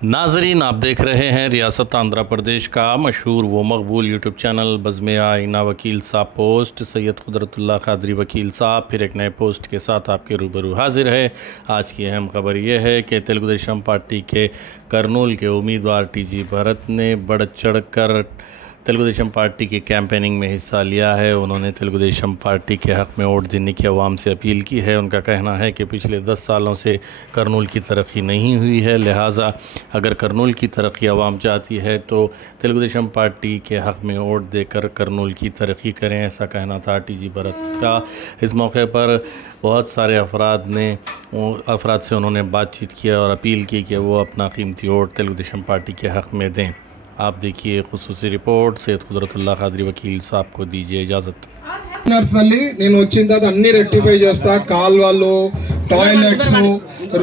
नाजरीन, आप देख रहे हैं रियासत आंध्र प्रदेश का मशहूर व मकबूल यूट्यूब चैनल बज़्म आईना वकील साहब पोस्ट। सैयद कुदरतुल्लाह कादरी वकील साहब फिर एक नए पोस्ट के साथ आपके रूबरू हाजिर है। आज की अहम खबर यह है कि तेलुगु देशम पार्टी के करनूल के उम्मीदवार टीजी भरत ने बढ़ चढ़ कर तेलुगु देशम पार्टी की कैंपेनिंग में हिस्सा लिया है। उन्होंने तेलुगु देशम पार्टी के हक़ में वोट देने की आवाम से अपील की है। उनका कहना है कि पिछले 10 सालों से करनूल की तरक्की नहीं हुई है, लिहाजा अगर करनूल की तरक्की आवाम चाहती है तो तेलुगु देशम पार्टी के हक़ में वोट देकर करनूल की तरक्की करें, ऐसा कहना था टीजी भरत का। इस मौके पर बहुत सारे अफराद से उन्होंने बातचीत किया और अपील की कि वो अपना कीमती वोट तेलुगु देशम पार्टी के हक़ में दें। आप देखिए खुसूसी रिपोर्ट। सैयद कुदरतुल्लाह कादरी वकील साहब को दीजिए इजाज़त। తల్లి నేను వచ్చిన తర్వాత అన్ని రెక్టిఫై చేస్తా, కాల్వలు, టాయిలెట్స్,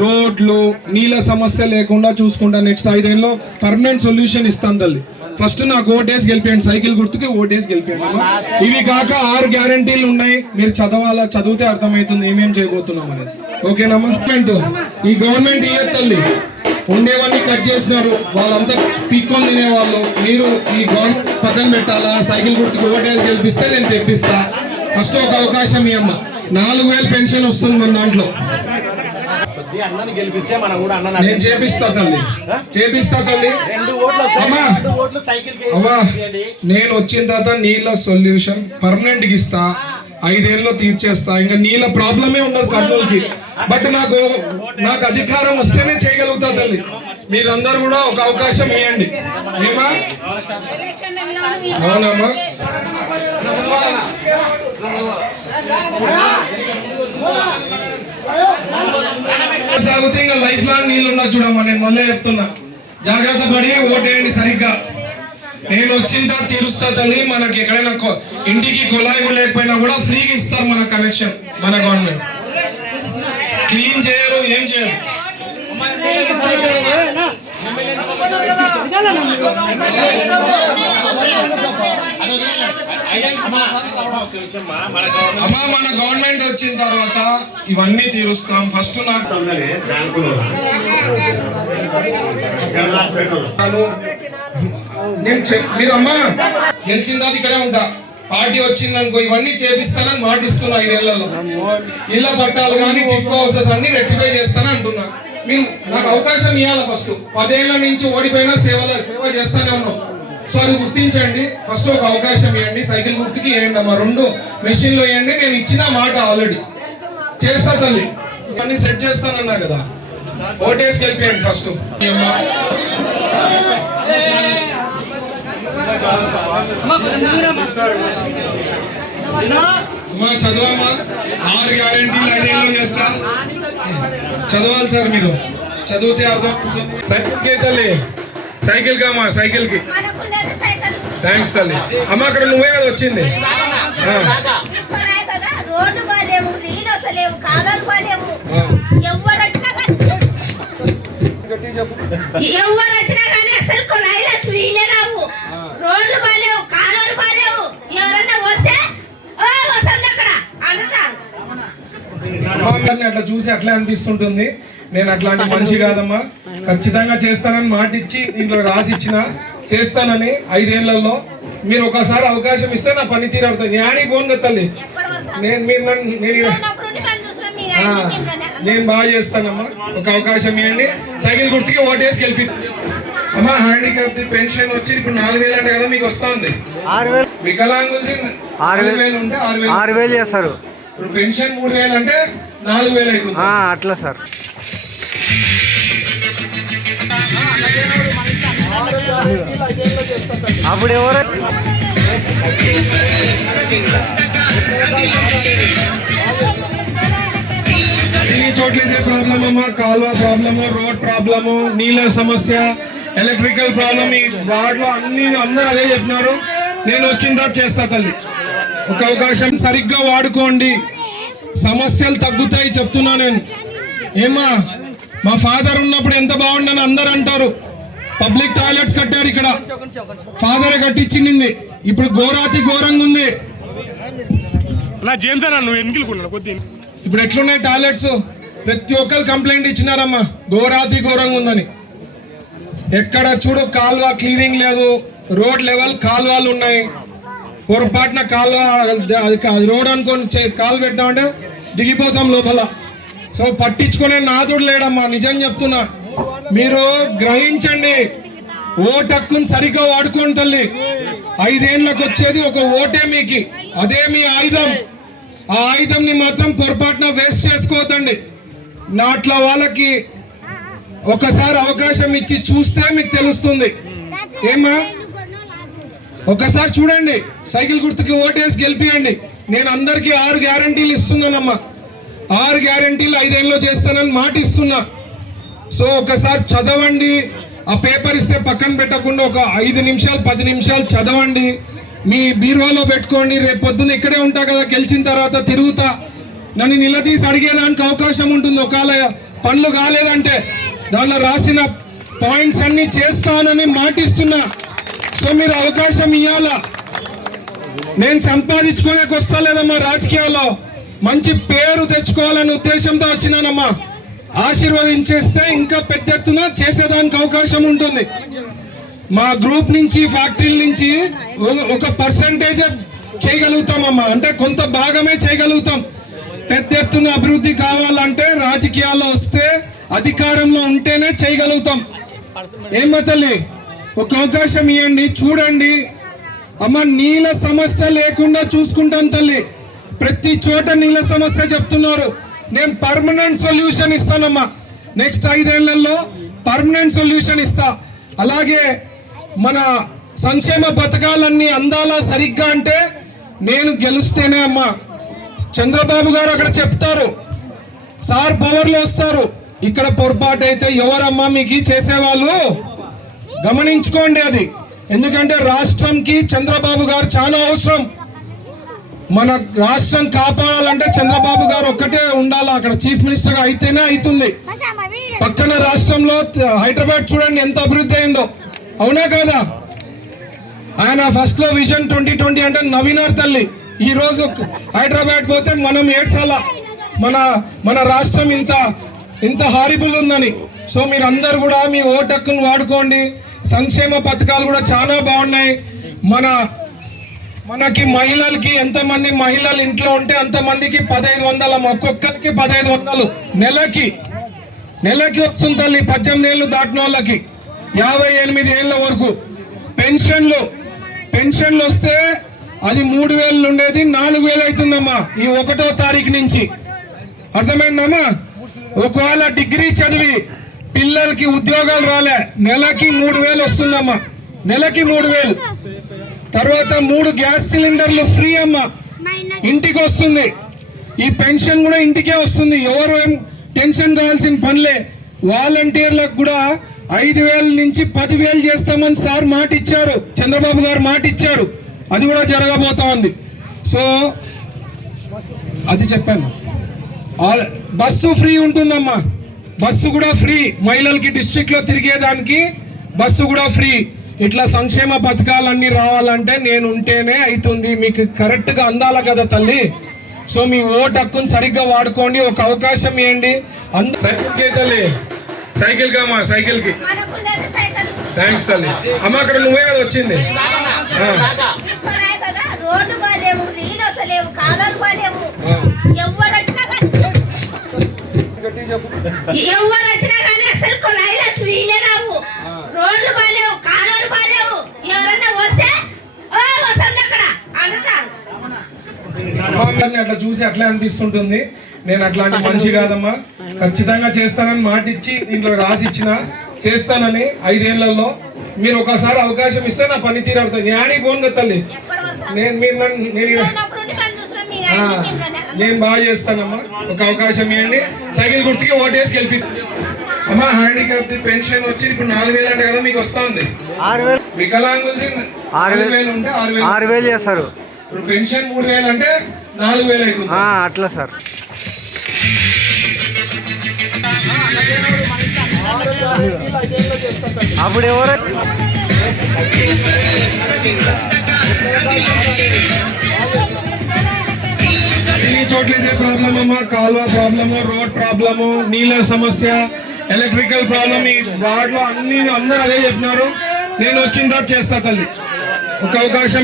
రోడ్లు, నీళ్ళ సమస్య లేకుండా చూసుకుంటా. నెక్స్ట్ 5 ఏళ్ళలో పర్మనెంట్ సొల్యూషన్ ఇస్తాను తల్లి. ఫస్ట్ నాకు ఓటేసి గెలిపేయండి, సైకిల్ గుర్తుకి ఓటేసి గెలిపేయండి. ఇవి కాక 6 గ్యారంటీలు ఉన్నాయి, మీరు చదివితే అర్థమవుతుంది ఏమేం చేయబోతున్నాం అనేది. ఓకేనమ్మా? ఈ గవర్నమెంట్ ఇయ్యే తల్లి ఉండేవన్నీ కట్ చేసినారు, వాళ్ళంతా పీక్కొని తినేవాళ్ళు. మీరు ఈ గవర్నమెంట్ పక్కన పెట్టాలా, సైకిల్ గుర్తుకు ఓటేసి గెలిపిస్తే నేను తెప్పిస్తా. ఫస్ట్ ఒక అవకాశం ఈ అమ్మ 4000 పెన్షన్ వస్తుంది మన దాంట్లో. నేను చేపిస్తా తల్లి, చేపిస్తా తల్లి. అమ్మా నేను వచ్చిన తర్వాత నీళ్ళ సొల్యూషన్ పర్మనెంట్ గా ఇస్తా, 5 ఏళ్ళలో తీర్చేస్తా. ఇంకా నీళ్ళ ప్రాబ్లమే ఉండదు కర్నూలుకి. బట్ నాకు అధికారం వస్తేనే చేయగలుగుతా తల్లి. మీరందరూ కూడా ఒక అవకాశం ఇవ్వండి. ఏమా? అవునమ్మా? సాగుతే ఇంకా లైఫ్ లాంగ్ నీళ్ళు ఉన్నా చూడమ్మా. నేను మళ్ళీ చెప్తున్నా, జాగ్రత్త పడి ఓటేయండి సరిగ్గా. నేను వచ్చిందా తీరుస్తా తల్లి. మనకి ఎక్కడైనా ఇంటికి కుళాయి లేకపోయినా కూడా ఫ్రీగా ఇస్తారు మన కనెక్షన్. మన గవర్నమెంట్ క్లీన్ చేయరు, ఏం చేయరు. అమ్మా మన గవర్నమెంట్ వచ్చిన తర్వాత ఇవన్నీ తీరుస్తాం. ఫస్ట్ నాకు మీరు అమ్మా గెలిచిన తర్వాత ఇక్కడే ఉంటా. పార్టీ వచ్చిందనుకో ఇవన్నీ చేపిస్తానని మాటిస్తున్నా. 5 ఏళ్లలో ఇళ్ల పట్టాలు కానీ టిక్ హౌసెస్ అన్ని రెక్టిఫై చేస్తానని అంటున్నా. మీరు నాకు అవకాశం ఇవ్వాలి. ఫస్ట్ 10 ఏళ్ల నుంచి ఓడిపోయినా సేవ చేస్తానే ఉన్నాం. సో అది గుర్తించండి. ఫస్ట్ ఒక అవకాశం ఇవ్వండి, సైకిల్ గుర్తుకి వేయండి అమ్మా. 2 మెషిన్లు వేయండి. నేను ఇచ్చిన మాట ఆల్రెడీ చేస్తా తల్లి. అన్ని సెట్ చేస్తానన్నా కదా, ఓటేసి గెలిపేయండి ఫస్ట్. చదవమ్మా, 6 గ్యారెంటీలు 5 ఏళ్ళు చేస్తా. చదవాలి సార్, మీరు చదివితే అర్థం. సైకిల్ తల్లి, సైకిల్ కామా, సైకిల్ కి థ్యాంక్స్ తల్లి. అమ్మ అక్కడ నువ్వే కదా వచ్చింది. అట్లా చూసి అట్లా అనిపిస్తుంటుంది. నేను అట్లాంటి మనిషి కాదమ్మా. ఖచ్చితంగా చేస్తానని మాట ఇచ్చి దీంట్లో రాసి ఇచ్చిన చేస్తానని. 5 ఏళ్లలో మీరు ఒకసారి అవకాశం ఇస్తే నా పనితీరు అవుతుంది. న్యాయానికి పోను కదా తల్లి. నేను బాగా చేస్తానమ్మా. ఒక అవకాశం ఇవ్వండి, సైకిల్ గుర్తుకి ఓటేసి గెలిపి. అమ్మా హ్యాండిక్యాప్ పెన్షన్ వచ్చి ఇప్పుడు 4000 అంటే కదా మీకు వస్తా ఉంది. వికలాంగులది 6000 ఉంటే 6000 చేస్తారు. ఇప్పుడు పెన్షన్ 3000 అంటే 4000 అవుతుంది. అట్లా సార్. అప్పుడు ఎవరు అన్ని చోట్ల ఇదే ప్రాబ్లమ్ అమ్మా. కాలువ ప్రాబ్లము, రోడ్ ప్రాబ్లము, నీళ్ళ సమస్య, ఎలక్ట్రికల్ ప్రాబ్లమ్. ఈ వార్డులో అందరూ అదే చెప్పినారు. నేను వచ్చిన తర్వాత చేస్తా తల్లి. ఒక అవకాశం సరిగ్గా వాడుకోండి, సమస్యలు తగ్గుతాయి చెప్తున్నా నేను. ఏమా మా ఫాదర్ ఉన్నప్పుడు ఎంత బాగుండని అందరు అంటారు. పబ్లిక్ టాయిలెట్స్ కట్టారు ఇక్కడ, ఫాదరే కట్టించింది. ఇప్పుడు ఘోరంగా ఉంది. ఇప్పుడు ఎట్లున్నాయి టాయిలెట్స్? ప్రతి ఒక్కరు కంప్లైంట్ ఇచ్చినారమ్మా, ఘోరంగా ఉందని. ఎక్కడ చూడు కాలువ క్లీనింగ్ లేదు, రోడ్ లెవెల్ కాలువలు ఉన్నాయి. పొరపాటున కాలువ అది రోడ్ అనుకొని కాలు పెట్టామంటే దిగిపోతాం లోపల. సో పట్టించుకునే నాదుడు లేడమ్మా, నిజం చెప్తున్నా. మీరు గ్రహించండి, ఓటు హక్కును సరిగ్గా వాడుకోండి తల్లి. 5 ఏళ్ళకి వచ్చేది ఒక ఓటే మీకు, అదే మీ ఆయుధం. ఆ ఆయుధంని మాత్రం పొరపాటున వేస్ట్ చేసుకోవద్దండి. నాట్ల వాళ్ళకి ఒకసారి అవకాశం ఇచ్చి చూస్తే మీకు తెలుస్తుంది. ఏమా ఒకసారి చూడండి, సైకిల్ గుర్తుకి ఓటేసి గెలిపియండి. నేను అందరికీ 6 గ్యారంటీలు ఇస్తున్నానమ్మా. 6 గ్యారంటీలు 5 ఏళ్ళలో చేస్తానని మాట ఇస్తున్నా. సో ఒకసారి చదవండి, ఆ పేపర్ ఇస్తే పక్కన పెట్టకుండా ఒక 5 నిమిషాలు 10 నిమిషాలు చదవండి, మీ బీరువాలో పెట్టుకోండి. రేపు పొద్దున్న ఇక్కడే ఉంటా కదా, గెలిచిన తర్వాత తిరుగుతా, నన్ను నిలదీసి అడిగేదానికి అవకాశం ఉంటుంది. ఒకవేళ పనులు కాలేదంటే దానిలో రాసిన పాయింట్స్ అన్ని చేస్తానని మాటిస్తున్నా. సో మీరు అవకాశం ఇవ్వాలా. నేను సంపాదించుకోలేక వస్తా లేదమ్మా, రాజకీయాల్లో మంచి పేరు తెచ్చుకోవాలనే ఉద్దేశంతో వచ్చినానమ్మా. ఆశీర్వదించేస్తే ఇంకా పెద్ద ఎత్తున చేసేదానికి అవకాశం ఉంటుంది. మా గ్రూప్ నుంచి ఫ్యాక్టరీల నుంచి ఒక పర్సంటేజ్ చేయగలుగుతామమ్మా, అంటే కొంత భాగమే చేయగలుగుతాం. పెద్ద ఎత్తున అభివృద్ధి కావాలంటే రాజకీయాల్లో వస్తే, అధికారంలో ఉంటేనే చేయగలుగుతాం. ఏమ్మా తల్లి, ఒక అవకాశం ఇవ్వండి, చూడండి. అమ్మ నీళ్ళ సమస్య లేకుండా చూసుకుంటాను తల్లి. ప్రతి చోట నీళ్ళ సమస్య చెప్తున్నారు. నేను పర్మనెంట్ సొల్యూషన్ ఇస్తానమ్మా. నెక్స్ట్ 5 ఏళ్లలో పర్మనెంట్ సొల్యూషన్ ఇస్తా. అలాగే మన సంక్షేమ పథకాలన్నీ అందాలా సరిగ్గా అంటే నేను గెలుస్తేనే అమ్మా. చంద్రబాబు గారు అక్కడ చెప్తారు, సార్ పవర్లో వస్తారు, ఇక్కడ పొరపాటు అయితే ఎవరమ్మా మీకు చేసేవాళ్ళు? గమనించుకోండి అది. ఎందుకంటే రాష్ట్రంకి చంద్రబాబు గారు చాలా అవసరం. మన రాష్ట్రం కాపాడాలంటే చంద్రబాబు గారు ఒక్కటే ఉండాలి అక్కడ, చీఫ్ మినిస్టర్ గా అయితేనే అవుతుంది. పక్కన రాష్ట్రంలో హైదరాబాద్ చూడండి ఎంత అభివృద్ధి అయిందో, అవునా కాదా? ఆయన ఫస్ట్ లో విజన్ 2020 అంటే నవీనార్ తల్లి. ఈ రోజు హైదరాబాద్ పోతే మనం ఏడ్చాల, మన రాష్ట్రం ఇంత హారిబుల్ ఉందని. సో మీరందరూ కూడా మీ ఓటు హక్కును వాడుకోండి. సంక్షేమ పథకాలు కూడా చాలా బాగున్నాయి. మనకి మహిళలకి ఎంతమంది మహిళలు ఇంట్లో ఉంటే అంతమందికి 1500, ఒక్కొక్కరికి 1500 నెలకి వస్తుంది తల్లి. 18 ఏళ్ళు దాటిన వాళ్ళకి 58 ఏళ్ళ వరకు పెన్షన్లు వస్తే అది 3000 ఉండేది 4000 అవుతుందమ్మా ఈ 1వ తారీఖు నుంచి. అర్థమైందమ్మా? ఒకవేళ డిగ్రీ చదివి పిల్లలకి ఉద్యోగాలు రాలే, నెలకి 3000 వస్తుందమ్మా, నెలకి 3000. తర్వాత 3 గ్యాస్ సిలిండర్లు ఫ్రీ అమ్మా, ఇంటికి వస్తుంది. ఈ పెన్షన్ కూడా ఇంటికే వస్తుంది. ఎవరు ఏం టెన్షన్ కావాల్సిన పనిలే. వాలంటీర్లకు కూడా 5000 నుంచి 10,000 చేస్తామని సార్ మాట ఇచ్చారు, చంద్రబాబు గారు మాట ఇచ్చారు. అది కూడా జరగబోతా ఉంది. సో అది చెప్పాను. బస్సు ఫ్రీ ఉంటుందమ్మా, బస్సు కూడా ఫ్రీ. మహిళలకి డిస్ట్రిక్ట్ లో తిరిగేదానికి బస్సు కూడా ఫ్రీ. ఇట్లా సంక్షేమ పథకాలన్నీ రావాలంటే నేను ఉంటేనే అవుతుంది. మీకు కరెక్ట్ గా అందాల కదా తల్లి. సో మీ ఓటు హక్కును సరిగ్గా వాడుకోండి, ఒక అవకాశం ఇవ్వండి. సైకిల్ తల్లి, సైకిల్ కామా, సైకిల్ కి థ్యాంక్స్ తల్లి. అమ్మ అక్కడ నువ్వే కదా వచ్చింది. రోడ్డు బాలేవు, నీళ్ళు వస్తలేవు, కాలాలు బాలేవు. ఎవరు వచ్చినా కానీ అసలు కొనాయిలకు నీళ్ళే రావు. రోడ్లు బాలేవు, కాలాలు బాలేవు. ఎవరన్నా వస్తే వస్తుంది అక్కడ అంటారు. అట్లా చూసి అట్లా అనిపిస్తుంటుంది. నేను అట్లాంటి మనిషి కాదమ్మా. ఖచ్చితంగా చేస్తానని మాట ఇచ్చి దీంట్లో రాసి ఇచ్చిన చేస్తానని 5 ఏళ్లలో. మీరు ఒకసారి అవకాశం ఇస్తే నా పనితీరు అవుతుంది. యాడికి పోను తల్లి, నేను బాగా చేస్తానమ్మా. ఒక అవకాశం ఇవ్వండి, సైకిల్ గుర్తుకి ఓటేసి గెలిపి. అమ్మా హ్యాండిక్యాప్ పెన్షన్ వచ్చి ఇప్పుడు 4000 అంటే కదా మీకు వస్తా ఉంది. వికలాంగులది 6000 ఉంటే 6000 చేస్తారు. ఇప్పుడు పెన్షన్ 3000 అంటే 4000 అవుతుంది. అట్లా సార్. అప్పుడు ఎవరు అన్ని చోట్ల ఇదే ప్రాబ్లమ్ అమ్మా. కాలువ ప్రాబ్లము, రోడ్ ప్రాబ్లము, నీళ్ళ సమస్య, ఎలక్ట్రికల్ ప్రాబ్లం ఈ వార్డులో అందరూ అదే చెప్పినారు. నేను వచ్చిన తర్వాత చేస్తా తల్లి. ఒక అవకాశం